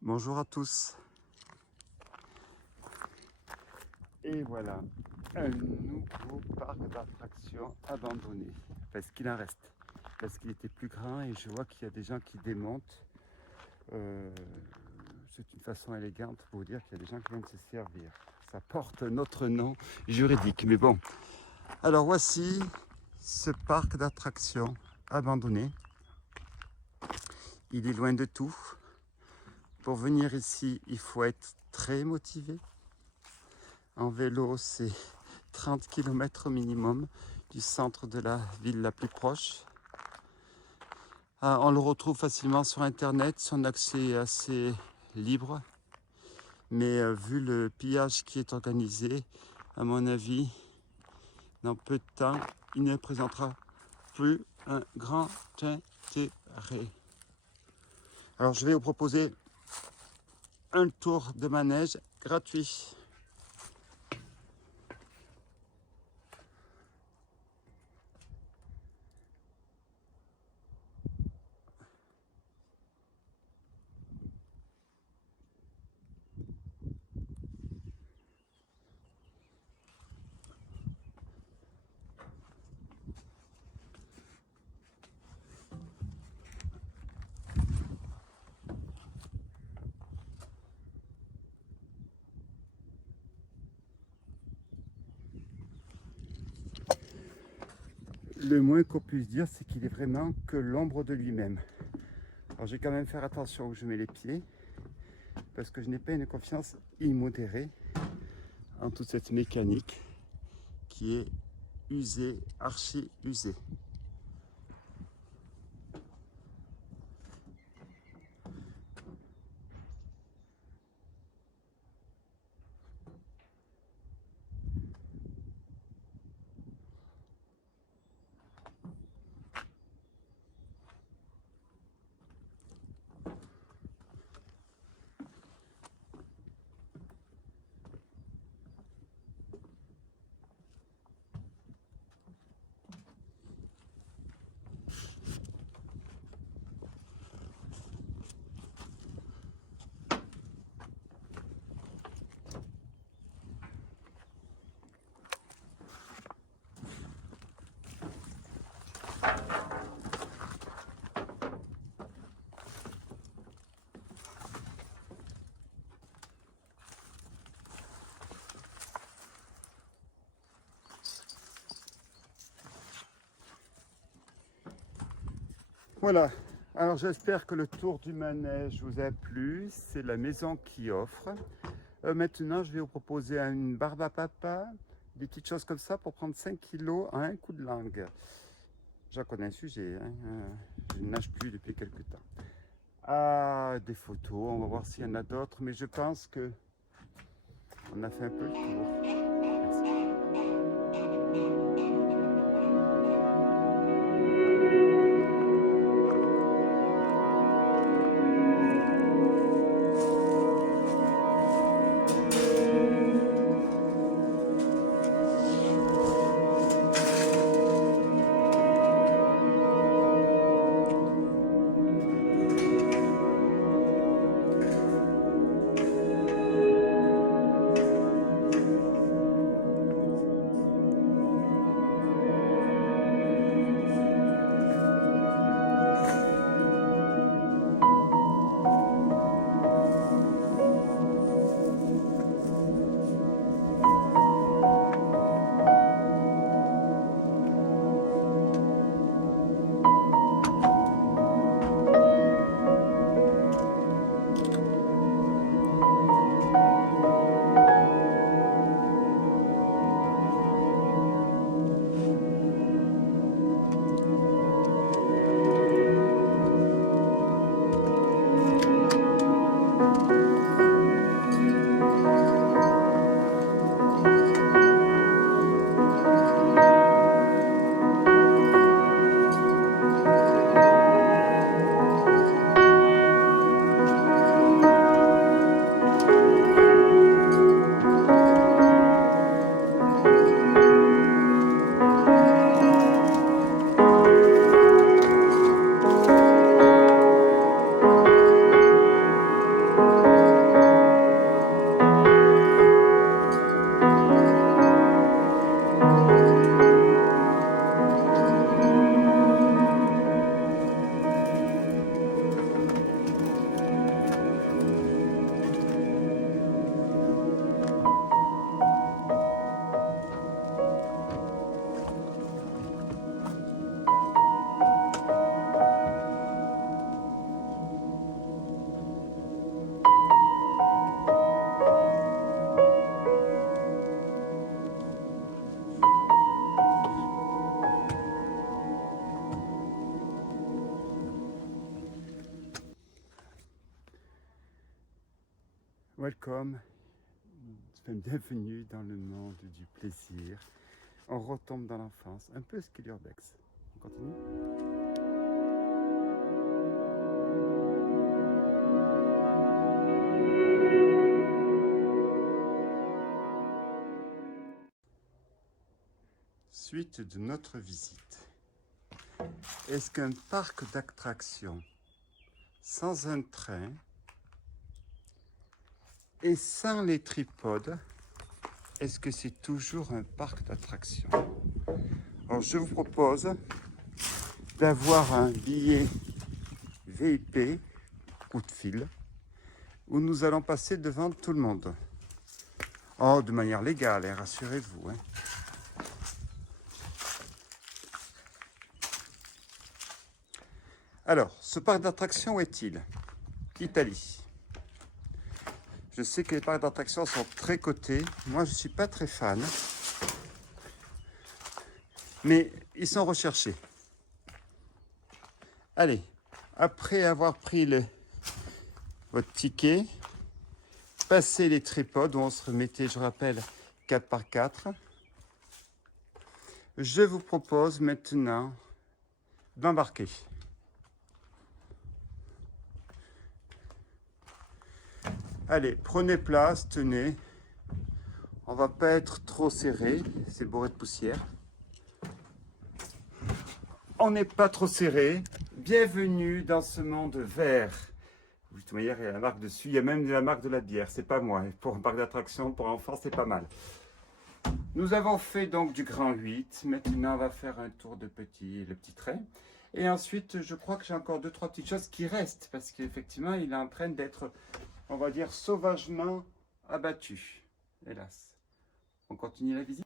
Bonjour à tous. Et voilà, un nouveau parc d'attractions abandonné. Parce qu'il en reste. Parce qu'il était plus grand et je vois qu'il y a des gens qui démontent. C'est une façon élégante pour dire qu'il y a des gens qui viennent se servir. Ça porte notre nom juridique, mais bon. Alors voici ce parc d'attractions abandonné. Il est loin de tout. Pour venir ici, il faut être très motivé. En vélo, c'est 30 km minimum du centre de la ville la plus proche. On le retrouve facilement sur internet, son accès est assez libre. Mais vu le pillage qui est organisé, à mon avis, dans peu de temps, il ne présentera plus un grand intérêt. Alors je vais vous proposer un tour de manège gratuit. Le moins qu'on puisse dire, c'est qu'il est vraiment que l'ombre de lui-même. Alors je vais quand même faire attention où je mets les pieds, parce que je n'ai pas une confiance immodérée en toute cette mécanique qui est usée, archi usée. Voilà, alors j'espère que le tour du manège vous a plu, c'est la maison qui offre. Maintenant je vais vous proposer une barbe à papa, des petites choses comme ça pour prendre 5 kilos à un coup de langue. J'en connais un sujet, hein, je ne nage plus depuis quelques temps. Ah, des photos, on va voir s'il y en a d'autres, mais je pense que on a fait un peu le tour. Merci. Welcome, bienvenue dans le monde du plaisir. On retombe dans l'enfance, un peu ce qu'est l'urbex. On continue. Suite de notre visite. Est-ce qu'un parc d'attractions sans un train et sans les tripodes, est-ce que c'est toujours un parc d'attractions? Alors je vous propose d'avoir un billet VIP, coup de fil, où nous allons passer devant tout le monde. Oh, de manière légale, hein, rassurez-vous. Hein. Alors, ce parc d'attractions, où est-il? Italie. Je sais que les parcs d'attractions sont très cotés. Moi, je ne suis pas très fan. Mais ils sont recherchés. Allez, après avoir pris votre ticket, passez les tripodes où on se remettait, je rappelle, 4x4. Je vous propose maintenant d'embarquer. Allez, prenez place, tenez. On va pas être trop serré, c'est bourré de poussière. On n'est pas trop serré. Bienvenue dans ce monde vert. De toute manière, il y a la marque dessus. Il y a même la marque de la bière. C'est pas moi. Pour un parc d'attractions, pour enfants, c'est pas mal. Nous avons fait donc du grand 8. Maintenant, on va faire un tour de le petit train. Et ensuite, je crois que j'ai encore 2-3 petites choses qui restent. Parce qu'effectivement, il est en train d'être, on va dire, sauvagement abattu. Hélas. On continue la visite.